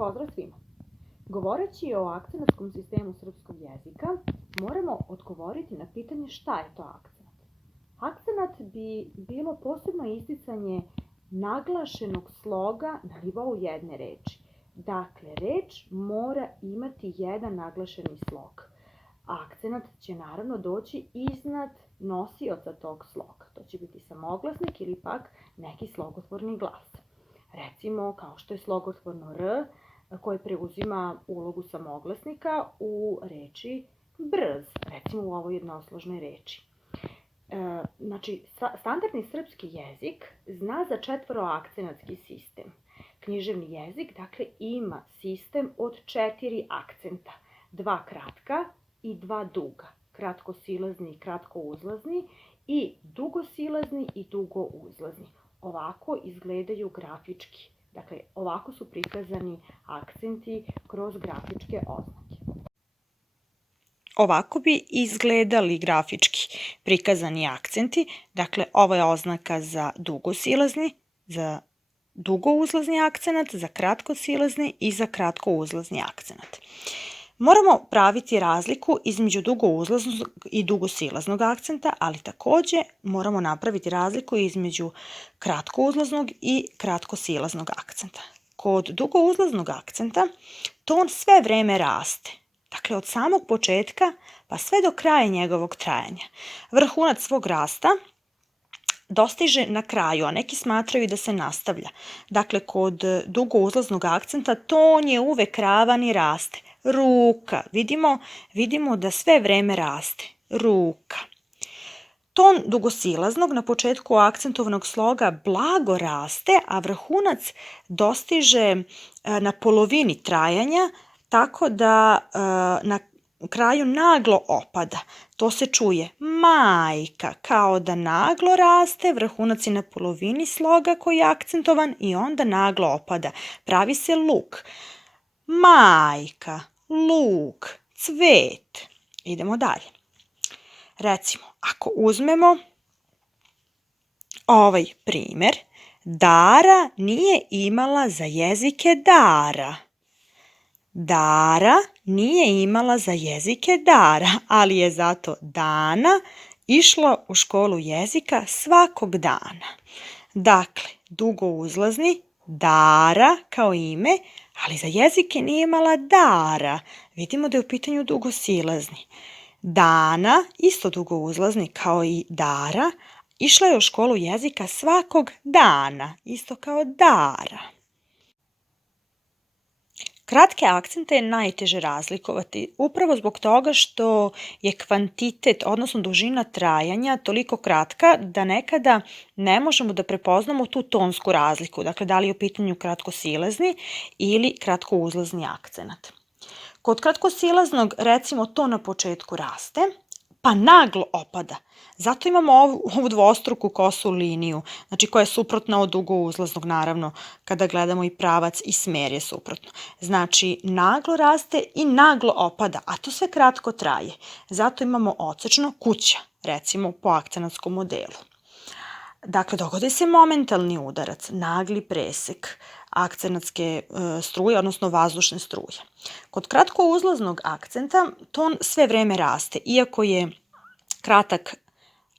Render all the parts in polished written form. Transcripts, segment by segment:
Pozdrav svima! Govoreći o akcentskom sistemu srpskog jezika, moramo odgovoriti na pitanje šta je to akcenat. Akcenat bi bilo posebno isticanje naglašenog sloga na nivou jedne reči. Dakle, reč mora imati jedan naglašeni slog. Akcenat će naravno doći iznad nosioca tog sloga. To će biti samoglasnik ili pak neki slogotvorni glas. Recimo, kao što je slogotvorno R, koje preuzima ulogu samoglasnika u reči brz, recimo u ovoj jednosložnoj reči. Znači, standardni srpski jezik zna za četvoroakcenatski sistem. Književni jezik, dakle, ima sistem od 4 akcenta, 2 kratka i 2 duga, kratkosilazni i kratkouzlazni i dugosilazni i dugouzlazni. Ovako izgledaju grafički. Dakle, ovako su prikazani akcenti kroz grafičke oznake. Ovako bi izgledali grafički prikazani akcenti. Dakle, ovo je oznaka za dugosilazni, za dugouzlazni akcenat, za kratkosilazni i za kratkouzlazni akcenat. Moramo praviti razliku između dugouzlaznog i dugosilaznog akcenta, ali takođe moramo napraviti razliku između kratkouzlaznog i kratkosilaznog akcenta. Kod dugouzlaznog akcenta ton sve vreme raste. Dakle, od samog početka pa sve do kraja njegovog trajanja. Vrhunac svog rasta dostiže na kraju, a neki smatraju da se nastavlja. Dakle, kod dugouzlaznog akcenta ton je uvek ravan i raste. Ruka. Vidimo da sve vreme raste. Ruka. Ton dugosilaznog na početku akcentovnog sloga blago raste, a vrhunac dostiže na polovini trajanja, tako da na kraju naglo opada. To se čuje majka, kao da naglo raste, vrhunac je na polovini sloga koji je akcentovan i onda naglo opada. Pravi se luk. Majka, luk, cvet. Idemo dalje. Recimo, ako uzmemo ovaj primer, Dara nije imala za jezike dara. Dara nije imala za jezike dara, ali je zato Dana išla u školu jezika svakog dana. Dakle, dugouzlazni, Dara kao ime, ali za jezike nije imala dara. Vidimo da je u pitanju dugosilazni. Dana, isto dugouzlazni kao i Dara, išla je u školu jezika svakog dana, isto kao Dara. Kratke akcente je najteže razlikovati, upravo zbog toga što je kvantitet, odnosno dužina trajanja toliko kratka da nekada ne možemo da prepoznamo tu tonsku razliku, dakle da li je u pitanju kratkosilazni ili kratkouzlazni akcenat. Kod kratkosilaznog, recimo, to na početku raste, pa naglo opada. Zato imamo ovu dvostruku kosu liniju, znači koja je suprotna od dugouzlaznog, naravno, kada gledamo i pravac i smer je suprotno. Znači, naglo raste i naglo opada, a to sve kratko traje. Zato imamo odsečno kuća, recimo po akcenatskom modelu. Dakle, dogodi se momentalni udarac, nagli presek akcenatske struje, odnosno vazdušne struje. Kod kratkouzlaznog akcenta ton sve vreme raste, iako je kratak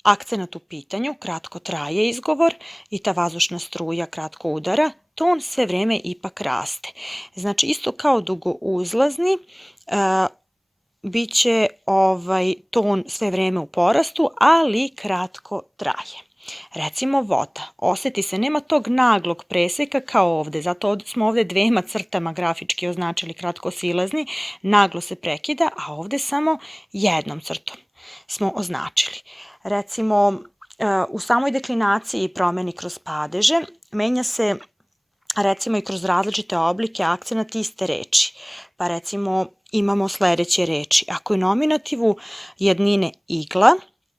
akcenat u pitanju, kratko traje izgovor i ta vazdušna struja kratko udara, ton sve vreme ipak raste. Znači, isto kao dugouzlazni, biće ton sve vreme u porastu, ali kratko traje. Recimo voda. Oseti se, nema tog naglog preseka kao ovde, zato smo ovde dvema crtama grafički označili kratkosilazni, naglo se prekida, a ovde samo jednom crtom smo označili. Recimo, u samoj deklinaciji i promeni kroz padeže menja se, recimo, i kroz različite oblike akcenat iste reči. Pa recimo imamo sledeće reči. Ako je nominativu jednine igla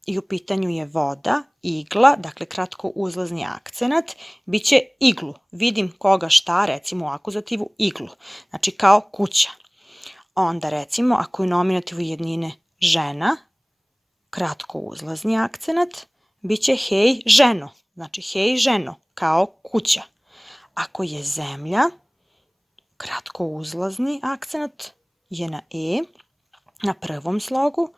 i u pitanju je voda, igla, dakle kratkouzlazni akcenat, bit će iglu. Vidim koga šta, recimo u akuzativu iglu, znači kao kuća. Onda recimo ako je nominativu jednine žena, kratkouzlazni akcenat, bit će hej ženo, znači hej ženo, kao kuća. Ako je zemlja, kratkouzlazni akcenat je na E, na prvom slogu,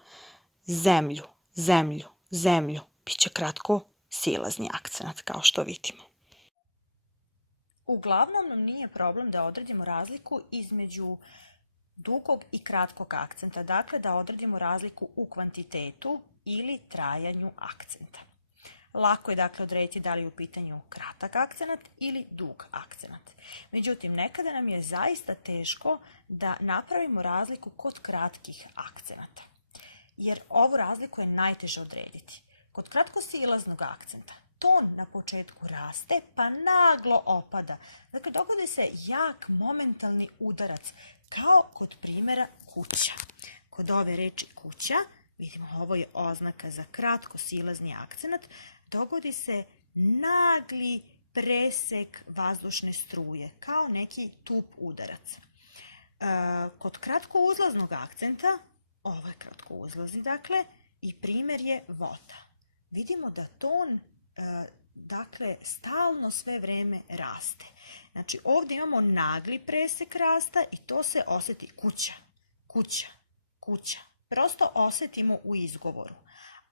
zemlju, zemlju, zemlju, bit će kratkosilazni akcenat, kao što vidimo. Uglavnom nam nije problem da odredimo razliku između dugog i kratkog akcenta, dakle da odredimo razliku u kvantitetu ili trajanju akcenta. Lako je dakle odrediti da li je u pitanju kratak akcenat ili dug akcenat. Međutim, nekada nam je zaista teško da napravimo razliku kod kratkih akcenata, jer ovu razliku je najteže odrediti. Kod kratkosilaznog akcenta ton na početku raste pa naglo opada. Dakle, dogodi se jak momentalni udarac, kao kod primjera kuća. Kod ove reči kuća, vidimo ovo je oznaka za kratkosilazni akcenat, dogodi se nagli presek vazdušne struje, kao neki tup udarac. Kod kratkouzlaznog akcenta, ovo je kratkouzlazni dakle, i primjer je voda. Vidimo da ton dakle stalno sve vreme raste. Znači ovdje imamo nagli presek rasta i to se osjeti kuća, kuća, kuća. Prosto osjetimo u izgovoru.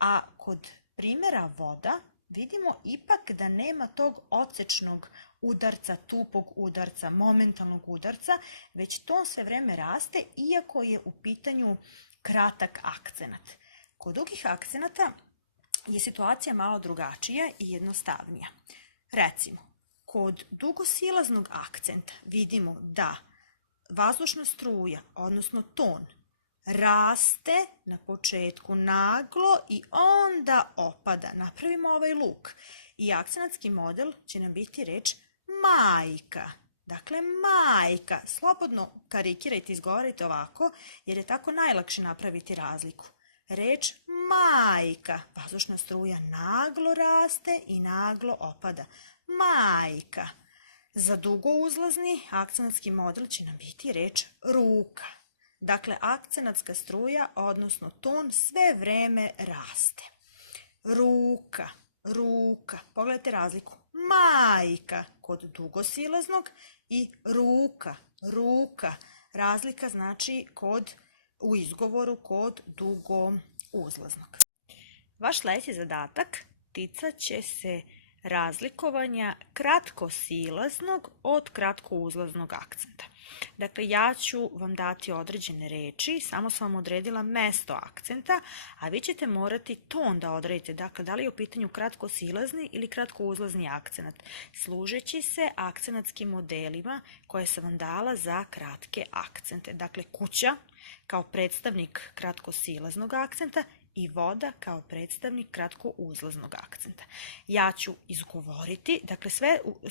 A kod primjera voda vidimo ipak da nema tog odsečnog udarca, tupog udarca, momentalnog udarca, već ton sve vreme raste iako je u pitanju kratak akcenat. Kod dugih akcenata je situacija malo drugačija i jednostavnija. Recimo, kod dugosilaznog akcenta vidimo da vazdušna struja, odnosno ton, raste na početku naglo i onda opada. Napravimo ovaj luk. I akcenatski model će nam biti reč majka. Dakle, majka. Slobodno karikirajte, izgovarajte ovako, jer je tako najlakše napraviti razliku. Reč majka. Vazdušna struja naglo raste i naglo opada. Majka. Za dugouzlazni akcenatski model će nam biti reč ruka. Dakle, akcenatska struja, odnosno ton, sve vreme raste. Ruka, ruka. Pogledajte razliku. Majka kod dugosilaznog i ruka, ruka. Razlika znači u izgovoru kod dugouzlaznog. Vaš sledeći zadatak ticat će se razlikovanja kratkosilaznog od kratkouzlaznog akcenta. Dakle, ja ću vam dati određene reči, samo sam vam odredila mesto akcenta, a vi ćete morati ton da odredite. Dakle, da li je u pitanju kratkosilazni ili kratkouzlazni akcenat, služeći se akcenatskim modelima koje sam vam dala za kratke akcente. Dakle, kuća kao predstavnik kratkosilaznog akcenta i voda kao predstavnik kratkouzlaznog akcenta. Ja ću izgovoriti, dakle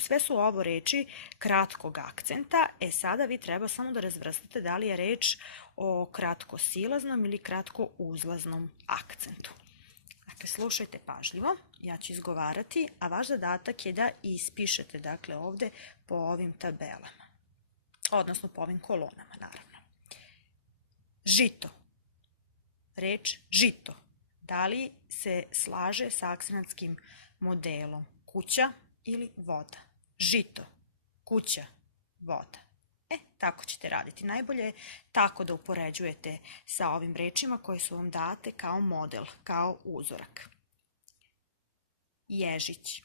sve su ovo reči kratkog akcenta, sada vi treba samo da razvrstate da li je reč o kratkosilaznom ili kratkouzlaznom akcentu. Dakle, slušajte pažljivo, ja ću izgovarati, a vaš zadatak je da ispišete, dakle, ovde po ovim tabelama, odnosno po ovim kolonama, naravno. Žito. Reč žito. Da li se slaže sa akcenatskim modelom kuća ili voda? Žito, kuća, voda. Tako ćete raditi. Najbolje je tako da upoređujete sa ovim rečima koje su vam date kao model, kao uzorak. Ježić.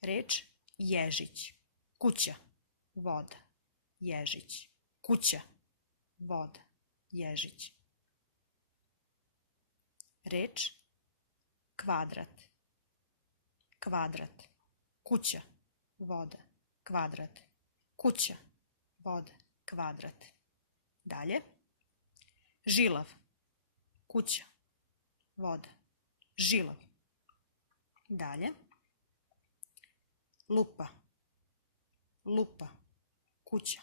Reč ježić. Kuća, voda, ježić. Kuća, voda, ježić. Reč kvadrat. Kvadrat. Kuća, voda, kvadrat. Kuća, voda, kvadrat. Dalje. Žilav. Kuća, voda, žilav. Dalje. Lupa. Lupa. Kuća,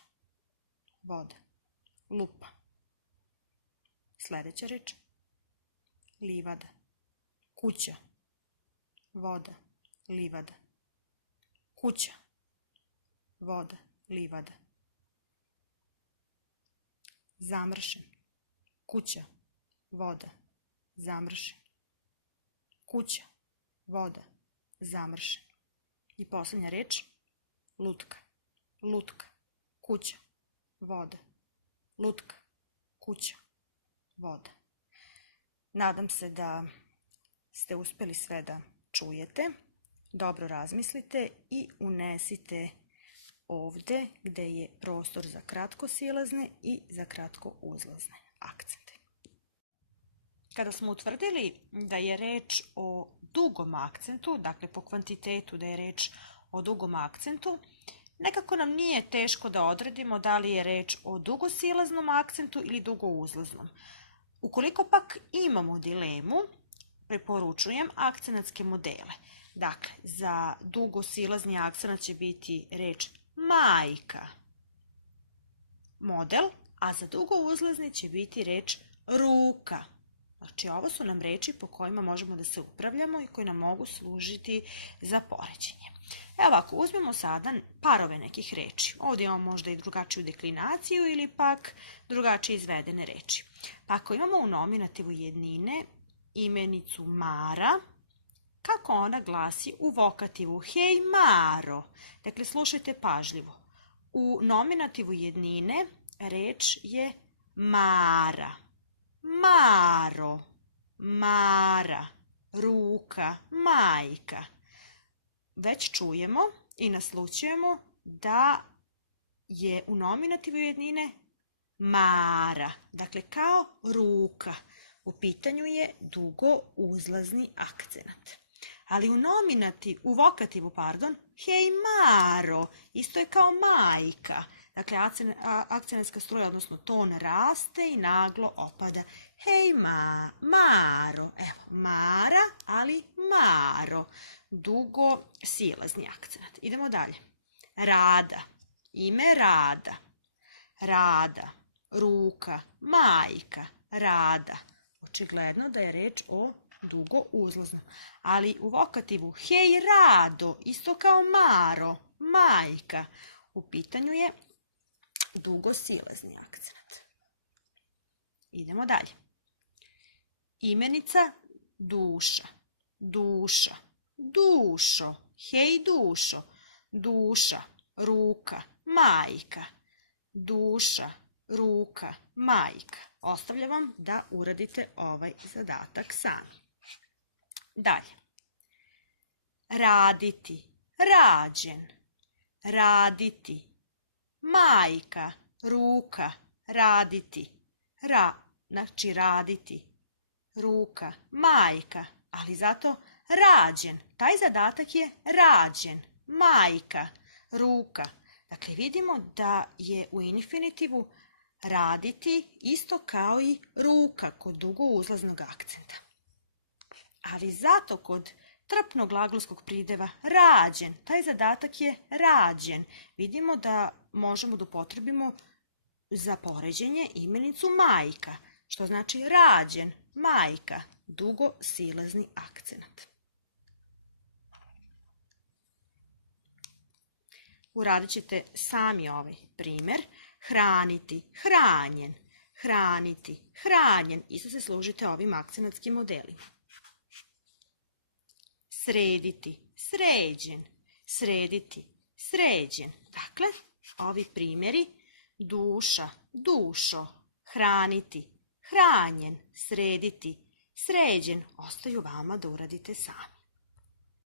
voda, lupa. Sledeća reč. Livada. Kuća, voda, livada. Kuća, voda, livada. Zamršen. Kuća, voda, zamršen. Kuća, voda, zamršen. I posljednja reč. Lutka. Lutka. Kuća, voda. Lutka, kuća, voda. Nadam se da ste uspeli sve da čujete, dobro razmislite i unesite ovde gde je prostor za kratkosilazne i za kratkouzlazne akcente. Kada smo utvrdili da je reč o dugom akcentu, dakle po kvantitetu da je reč o dugom akcentu, nekako nam nije teško da odredimo da li je reč o dugosilaznom akcentu ili dugouzlaznom. Ukoliko pak imamo dilemu, preporučujem akcenatske modele. Dakle, za dugosilazni akcenat će biti reč majka, model, a za dugouzlazni će biti reč ruka. Znači, ovo su nam reči po kojima možemo da se upravljamo i koji nam mogu služiti za poređenje. Evo ovako, uzmemo sada parove nekih reči. Ovdje imamo možda i drugačiju deklinaciju ili pak drugačije izvedene reči. Pa ako imamo u nominativu jednine imenicu Mara, kako ona glasi u vokativu? Hej Maro! Dakle, slušajte pažljivo. U nominativu jednine reč je Mara. Maro, Mara, ruka, majka. Već čujemo i naslućujemo da je u nominativu jednine Mara, dakle kao ruka. U pitanju je dugouzlazni akcenat. Ali u vokativu, hej Maro, isto je kao majka. Dakle, akcenatska struja, odnosno ton raste i naglo opada. Hej Maro, evo, Mara, ali Maro, dugosilazni akcenat. Idemo dalje. Rada, ime Rada, Rada, ruka, majka, Rada. Očigledno da je reč o dugouzlaznom. Ali u vokativu, hej Rado, isto kao Maro, majka, u pitanju je dugosilazni akcenat. Idemo dalje. Imenica duša, duša, dušo, hej dušo, duša, ruka, majka, duša, ruka, majka. Ostavljam vam da uradite ovaj zadatak sami. Dalje. Raditi, rađen, raditi, majka, ruka, raditi, znači raditi, ruka, majka, ali zato rađen. Taj zadatak je rađen, majka, ruka. Dakle, vidimo da je u infinitivu raditi isto kao i ruka kod dugouzlaznog akcenta. Ali zato kod trpnog glagolskog prideva rađen, taj zadatak je rađen. Vidimo da možemo da upotrebimo za poređenje imenicu majka, što znači rađen, majka, dugosilazni akcenat. Uradit ćete sami ovaj primer. Hraniti, hranjen, hraniti, hranjen. Isto se služite ovim akcenatskim modelima. Srediti, sređen, srediti, sređen. Dakle, ovi primjeri duša, dušo, hraniti, hranjen, srediti, sređen ostaju vama da uradite sami.